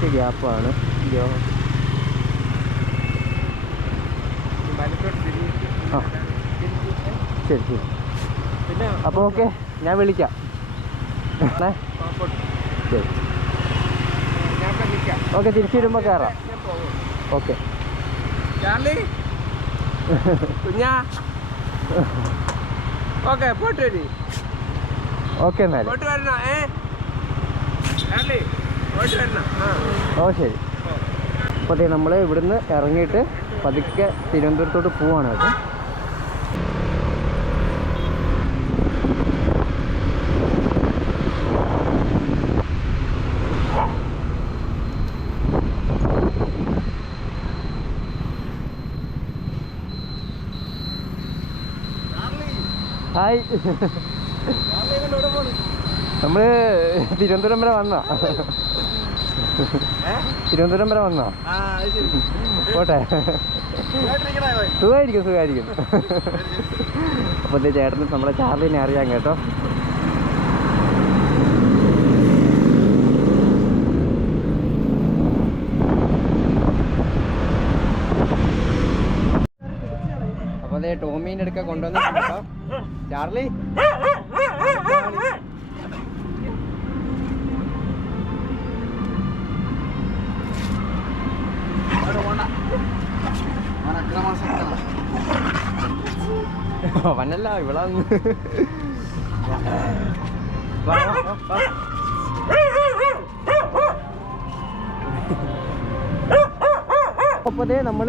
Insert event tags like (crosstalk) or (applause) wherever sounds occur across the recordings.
Correct ഗ്യാപ്പാണ്. ആ. ശരി ശരി. അപ്പോൾ ഓക്കെ ഞാൻ വിളിക്കാം? ശരി. ഓക്കെ തിരിച്ചു വരുമ്പോൾ കയറാം ഓക്കെ. ഓക്കെ പോയിട്ട് വരി. ഓക്കെ എന്നാലും. പോയിട്ട് വരണോ? ഏ? ഓ ശരി. അപ്പോൾ അതെ നമ്മൾ ഇവിടുന്ന് ഇറങ്ങിയിട്ട് പതുക്കെ തിരുവനന്തപുരത്തോട്ട് പോവാണ് കേട്ടോ. ഹായ്. നമ്മൾ തിരുവനന്തപുരം വരെ വന്നാ? തിരുവനന്തപുരം വരെ വന്നോ പോട്ടെ. സുഖമായിരിക്കും സുഖമായിരിക്കും. അപ്പോൾ ചേട്ടന് നമ്മുടെ ചാർലിനെ അറിയാം കേട്ടോ. അപ്പോൾ അതെ ടോമീന്റെ അടുക്ക കൊണ്ടുവന്നിട്ടുണ്ട് കേട്ടോ. ചാർലി. അവനല്ല ഇവളാന്ന് വാ. നമ്മൾ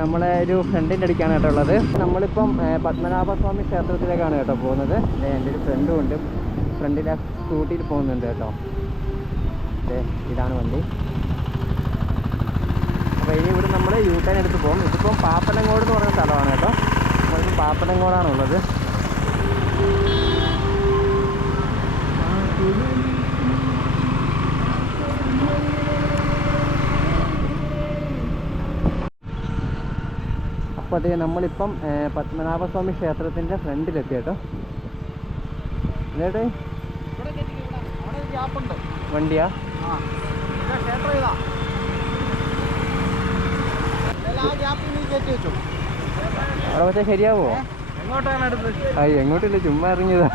നമ്മളെ ഒരു ഫ്രണ്ടിന്റെ അടുക്കാണ് കേട്ടോ ഉള്ളത്. നമ്മളിപ്പം പത്മനാഭ പത്മനാഭസ്വാമി ക്ഷേത്രത്തിലേക്കാണ് കേട്ടോ പോകുന്നത്. എന്റെ ഒരു ഫ്രണ്ടും ഉണ്ട്. ഫ്രണ്ടിലെ സ്കൂട്ടിയിൽ പോകുന്നുണ്ട് കേട്ടോ. ഇതാണ് വണ്ടി. അപ്പോൾ ഇനി ഇവിടെ നമ്മൾ യു ടേൺ എടുത്ത് പോകും. ഇതിപ്പം പാപ്പനങ്ങോട് എന്ന് പറഞ്ഞ സ്ഥലമാണ് പാപ്പനങ്ങോടാണുള്ളത്. അപ്പോൾ അതേ നമ്മളിപ്പം പത്മനാഭസ്വാമി ക്ഷേത്രത്തിന്റെ ഫ്രണ്ടിലെത്തി കേട്ടോ. ഗ്യാപ്പുണ്ട് വണ്ടിയാ? ഗ്യാപ്പിൽ കയറ്റി വെച്ചു അവിടെ പക്ഷേ ശരിയാവോ? ആ എങ്ങോട്ടില്ല? ചുമ്മാ ഇറങ്ങിയതാ.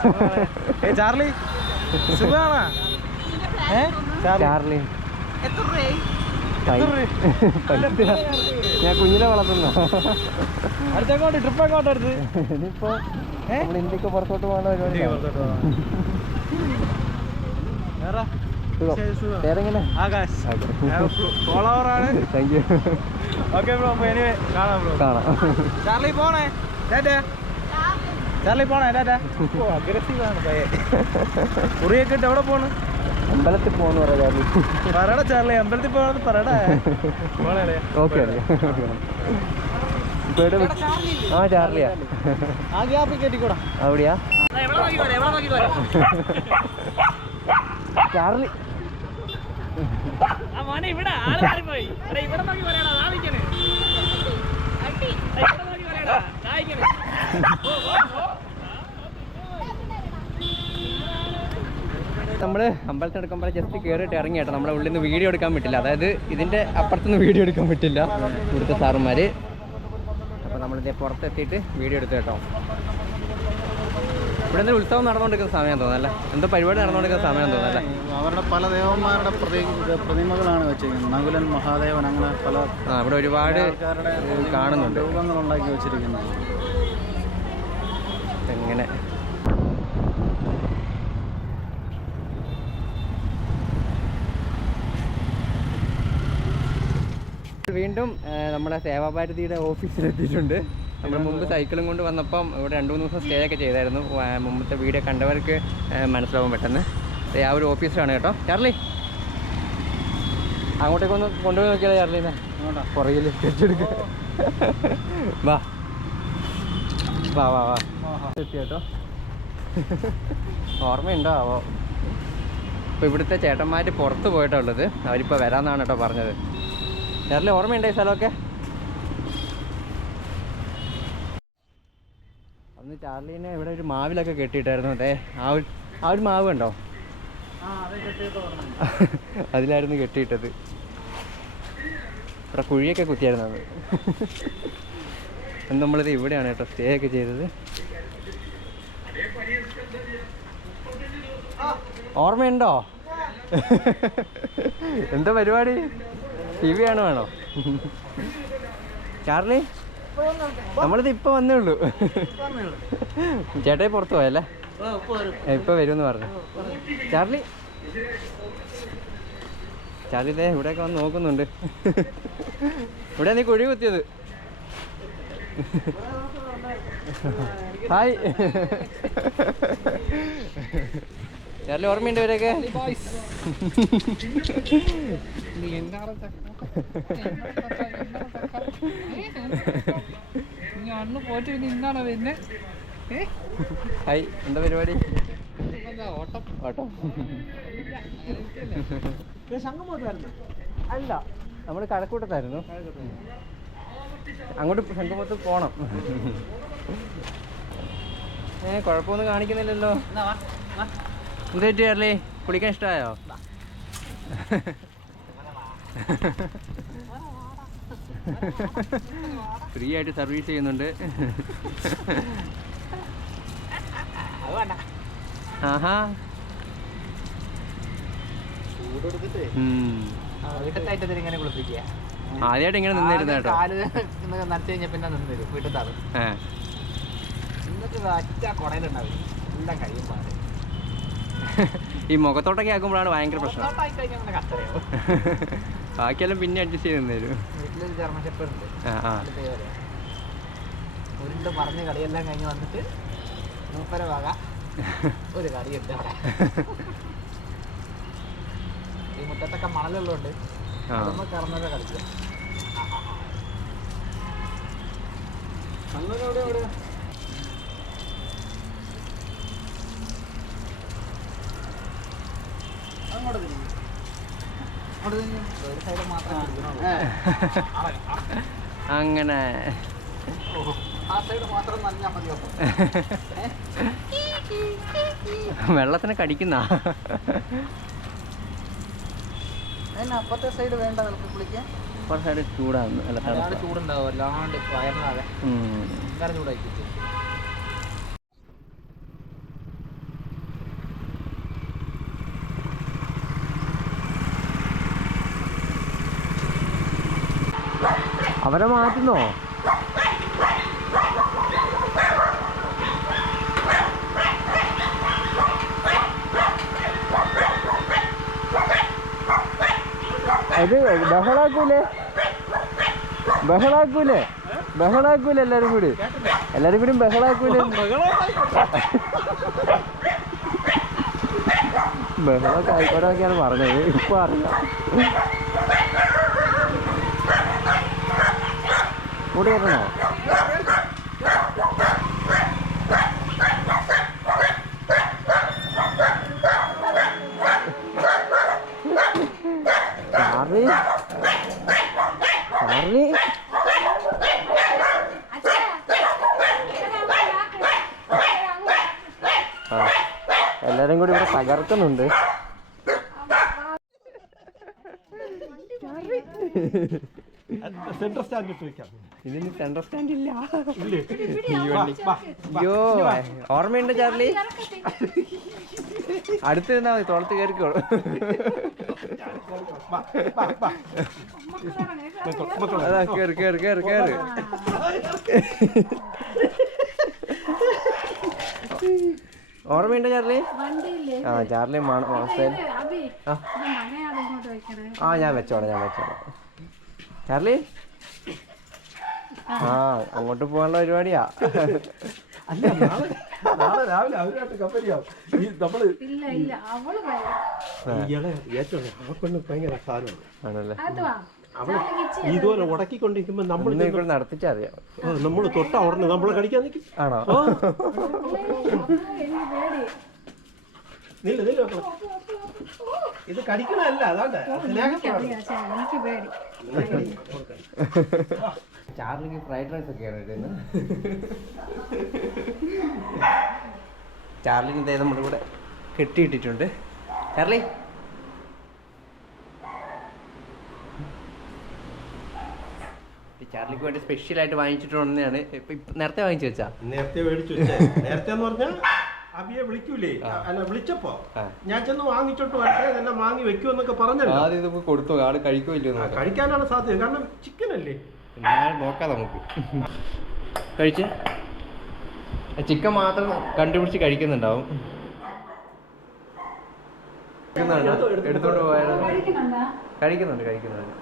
ഏ ചാർലി (laughs) ഞാൻ കുഞ്ഞിനെ വളർത്തുന്ന. അടുത്തെങ്ങോട്ട്? ട്രിപ്പ് എങ്ങോട്ട് അടുത്ത്? ഇനിയിപ്പോ നമ്മൾ ഇന്ത്യയ്ക്ക് പുറത്തോട്ട് പോകുന്ന പരിപാടി പേരെങ്ങനെ Akash. Thank you okay bro അപ്പൊ എനിവേ കാണാം ബ്രോ കാണാം. ചാർലി പോണേ. ടാറ്റാ ചാർലി പോണേ ടാറ്റാ ഓ അഗ്രസീവ് ആണ് പയ്യെ. കുറിയൊക്കെ ഇട്ട് എവിടെ പോണ്? അമ്പലത്തിൽ പോകുന്ന പറയാം പറയടാ ചാർലി അമ്പലത്തിൽ പോകണമെന്ന് പറയടാ. ഓക്കെ ആ ചാർലിയാ. ആ അവിടെയാ? ചാർലി. മോനെ ഇവിടെ ആൾ മാറിപ്പോയി. എടാ ഇവിടെ നോക്കി ഇവിടെ. നമ്മൾ അമ്പലത്തിൽ എടുക്കുമ്പോൾ ജസ്റ്റ് കയറിയിട്ട് ഇറങ്ങി കേട്ടോ. നമ്മുടെ ഉള്ളിൽ നിന്ന് വീഡിയോ എടുക്കാൻ പറ്റില്ല. അതായത് ഇതിന്റെ അപ്പുറത്തുനിന്ന് വീഡിയോ എടുക്കാൻ പറ്റില്ല ഇവിടുത്തെ സാറുമാർ അപ്പോൾ നമ്മളിതേ പുറത്തെത്തിയിട്ട് വീഡിയോ എടുത്തു കേട്ടോ. ഇവിടെ എന്തൊരു ഉത്സവം നടന്നുകൊണ്ടിരിക്കുന്ന സമയം തോന്നല്ലേ എന്തോ പരിപാടി നടന്നുകൊണ്ടിരിക്കുന്ന സമയം തോന്നല്ലേ അവരുടെ പല ദേവന്മാരുടെ പ്രതിമകളാണ് വെച്ചിരിക്കുന്നത്. നകുലൻ മഹാദേവൻ അങ്ങനെ പല ആ ഇവിടെ ഒരുപാട് കാണുന്നുണ്ട്. രൂപങ്ങൾ ഉണ്ടാക്കി വെച്ചിരിക്കുന്നത് എങ്ങനെ വീണ്ടും നമ്മുടെ സേവാഭാരതിയുടെ ഓഫീസിലെത്തിയിട്ടുണ്ട്. നമ്മൾ മുമ്പ് സൈക്കിളും കൊണ്ട് വന്നപ്പം ഇവിടെ രണ്ട് മൂന്ന് ദിവസം സ്റ്റേ ഒക്കെ ചെയ്തായിരുന്നു. മുമ്പത്തെ വീഡിയോ കണ്ടവർക്ക് മനസ്സിലാവും പെട്ടെന്ന്. ആ ഒരു ഓഫീസിലാണ് കേട്ടോ. ചാർലി. അങ്ങോട്ടേക്ക് ഒന്ന് കൊണ്ടുപോയി നോക്കിയാലോ ചാർലിനെ? പുറകിൽ കെട്ടിയെടുക്കുക വാ. വാ വാ വാ. എത്തി കേട്ടോ. ഓർമ്മയുണ്ടോ? ആവോ ഇപ്പോൾ ഇവിടുത്തെ ചേട്ടന്മാർ പുറത്ത് പോയിട്ടുള്ളത് അവരിപ്പോൾ വരാമെന്നാണ് കേട്ടോ പറഞ്ഞത്. ചേട്ടന് ഓർമ്മയുണ്ടോ ഈ സ്ഥലമൊക്കെ? അന്ന് ചാർലീനെ ഇവിടെ ഒരു മാവിലൊക്കെ കെട്ടിയിട്ടായിരുന്നു. അതെ ആ ഒരു ആ ഒരു മാവ് ഉണ്ടോ. (laughs) അതിലായിരുന്നു കെട്ടിയിട്ടത്. ഇവിടെ കുഴിയൊക്കെ കുത്തിയായിരുന്നു അത്. അന്ന് നമ്മളിത് ഇവിടെയാണ് കേട്ടോ സ്റ്റേ ഒക്കെ ചെയ്തത്. ഓർമ്മയുണ്ടോ? (laughs) എന്താ പരിപാടി? ടി വി ആണ് വേണോ (laughs) ചാർലി? നമ്മളിത് ഇപ്പൊ വന്നേ ഉള്ളൂ ചേട്ടായി പുറത്തു പോയല്ലേ? ഇപ്പൊ വരുമെന്ന് പറഞ്ഞു. ചാർലി. ചാർലി ദേ ഇവിടെയൊക്കെ വന്ന് നോക്കുന്നുണ്ട്. ഇവിടെ നീ കുഴി കുത്തിയത്. ഹായ്. ചാർലി ഓർമ്മയുണ്ട് ഇവരെയൊക്കെ? നീ അന്ന് പോയിട്ട് പിന്നെ ഇന്നാണോ പിന്നെ ഹായ് എന്താ പരിപാടി? ഓട്ടം. ഓട്ടോ. അല്ല നമ്മൾ കഴക്കൂട്ടത്തായിരുന്നു. അങ്ങോട്ട് ശംഖുമുഖത്ത് പോണം. ഏ കുഴപ്പമൊന്നും കാണിക്കുന്നില്ലല്ലോ. എന്താ ചാർലി കുളിക്കാൻ ഇഷ്ടമായോ? (laughs) ഫ്രീ ആയിട്ട് സർവീസ് ചെയ്യുന്നുണ്ട്. ആഹാ. ആദ്യമായിട്ട് ഇങ്ങനെ നിന്നിരുന്ന കേട്ടോ നനച്ചു പിന്നെ വീട്ടിൽ ഈ മുഖത്തോട്ടൊക്കെ ആക്കുമ്പോഴാണ് ഭയങ്കര പ്രശ്നം. (laughs) ബാക്കിയെല്ലാം പിന്നെ അഡ്ജസ്റ്റ് ചെയ്ത് തരും വീട്ടിലൊരു ജർമ്മൻ പറഞ്ഞ് കളിയെല്ലാം കഴിഞ്ഞ് വന്നിട്ട് മൂപ്പര വക. ഒരു കറിയുണ്ട് അവിടെ. ഈ മുറ്റത്തൊക്കെ മണലുള്ളതുകൊണ്ട് അതൊന്ന് കറന്നൊക്കെ കളിക്കുക. അങ്ങോട്ട് തിരിഞ്ഞു ഒരു സൈഡ് മാത്രമേ തിരിക്കണുള്ളൂ അങ്ങനെ ആ. സൈഡ് മാത്രം നനഞ്ഞാൽ മതി വെള്ളത്തിനെ കടിക്കുന്ന? അതിന് അപ്പുറത്തെ സൈഡ് വേണ്ട നമുക്ക് കുളിക്കാൻ കുറച്ച് സൈഡ് ചൂടാണ് അല്ല തണുപ്പാ. ചൂടുണ്ടാവും? അല്ലാണ്ട് വയറിനാകെ ഉം. അവരെ മാറ്റുന്നോ? ഇത് ബഹളാക്കൂലേ? ബഹളാക്കൂലേ? ബഹളാക്കൂല എല്ലാരും കൂടി? എല്ലാരും കൂടി ബഹളാക്കൂലേ? ആയിക്കോട്ടെ ഒക്കെയാണ് പറഞ്ഞത്. ഇപ്പൊ അറിയാം. കൂടി വരണോ ആ എല്ലാരും കൂടി ഇവിടെ തകർക്കുന്നുണ്ട്. സെൻട്രൽ സ്റ്റാൻഡ് ഇട്ട് വെക്കാം. ഇതിന് സെൻട്രൽ സ്റ്റാൻഡ് ഇല്ല? അയ്യോ ഓർമ്മയുണ്ട് ചാർലി? അടുത്ത് നിന്നാ മതി തോളത്ത് കയറിക്കോളൂ. അതാ ഓർമ്മയുണ്ടോ ചാർലി? ആ ചാർലി ആ ഞാൻ വെച്ചോളാം ഞാൻ വെച്ചോളാം. ചാർലി? ആ. അങ്ങോട്ട് പോകാനുള്ള പരിപാടിയാ. അല്ല നാളെ നാളെ രാവിലെ അവരുമായിട്ട് കമ്പനിയാവും ഈ നമ്മൾ ഇല്ല ഇല്ല അവൾ വരും. ഇയാളെ ഏറ്റവും ആ പെണ്ണ് ഭയങ്കര സാധനമാണ് ആണല്ലേ? അത് വാ അവൾ ഇതുപോലെ ഉടക്കിക്കൊണ്ടിരിക്കുമ്പോ നമ്മൾ നടത്തിച്ചറിയാം ഇവിടെ നടത്തിച്ചാ അറിയാം നമ്മൾ തൊട്ട ഉടനെ നമ്മളെ കടിക്കാൻ നിൽക്കും ആണോ? എനിക്ക് പേടി നില്ല നില്ല മക്കളെ. ഇത് കടിക്കണല്ല അതാണ്ട്. സ്നേഹത്തോടെ എനിക്കറിയാം ചേ, എനിക്ക് പേടി. ചാർലിക്ക് ഫ്രൈഡ് റൈസ് ഒക്കെ ഇടുന്നത് ചാർലിന് ഇതേ നമ്മുടെ കൂടെ കെട്ടിയിട്ടിട്ടുണ്ട്. ചാർലി. ചാർലിക്ക് വേണ്ടി സ്പെഷ്യൽ ആയിട്ട് വാങ്ങിച്ചിട്ടുണ്ടെന്നാണ്. ഇപ്പൊ ഇപ്പൊ നേരത്തെ വാങ്ങിച്ചു വെച്ചാ? നേരത്തെ മേടിച്ചു നേരത്തെ എന്ന് പറഞ്ഞാൽ അബിയെ വിളിക്കൂലേ? അല്ല വിളിച്ചപ്പോ ഞാൻ ചെന്ന് വാങ്ങിച്ചോട്ട് വരട്ടെ ഇതെല്ലാം വാങ്ങി വെക്കുമെന്നൊക്കെ പറഞ്ഞല്ലോ. ആദ്യം ഇത് കൊടുത്തു ആൾ കഴിക്കുമല്ലോ ആ, കഴിക്കാനാണ് സാധ്യത. കാരണം ചിക്കൻ അല്ലേ? നോക്കാം നമുക്ക്. കഴിച്ച്? ചിക്കൻ മാത്രം കണ്ടുപിടിച്ച് കഴിക്കുന്നുണ്ടാവും. കഴിക്കുന്നുണ്ടോ? എടുത്തോണ്ട് പോയാലോ? കഴിക്കുന്നുണ്ട്? കഴിക്കുന്നുണ്ട്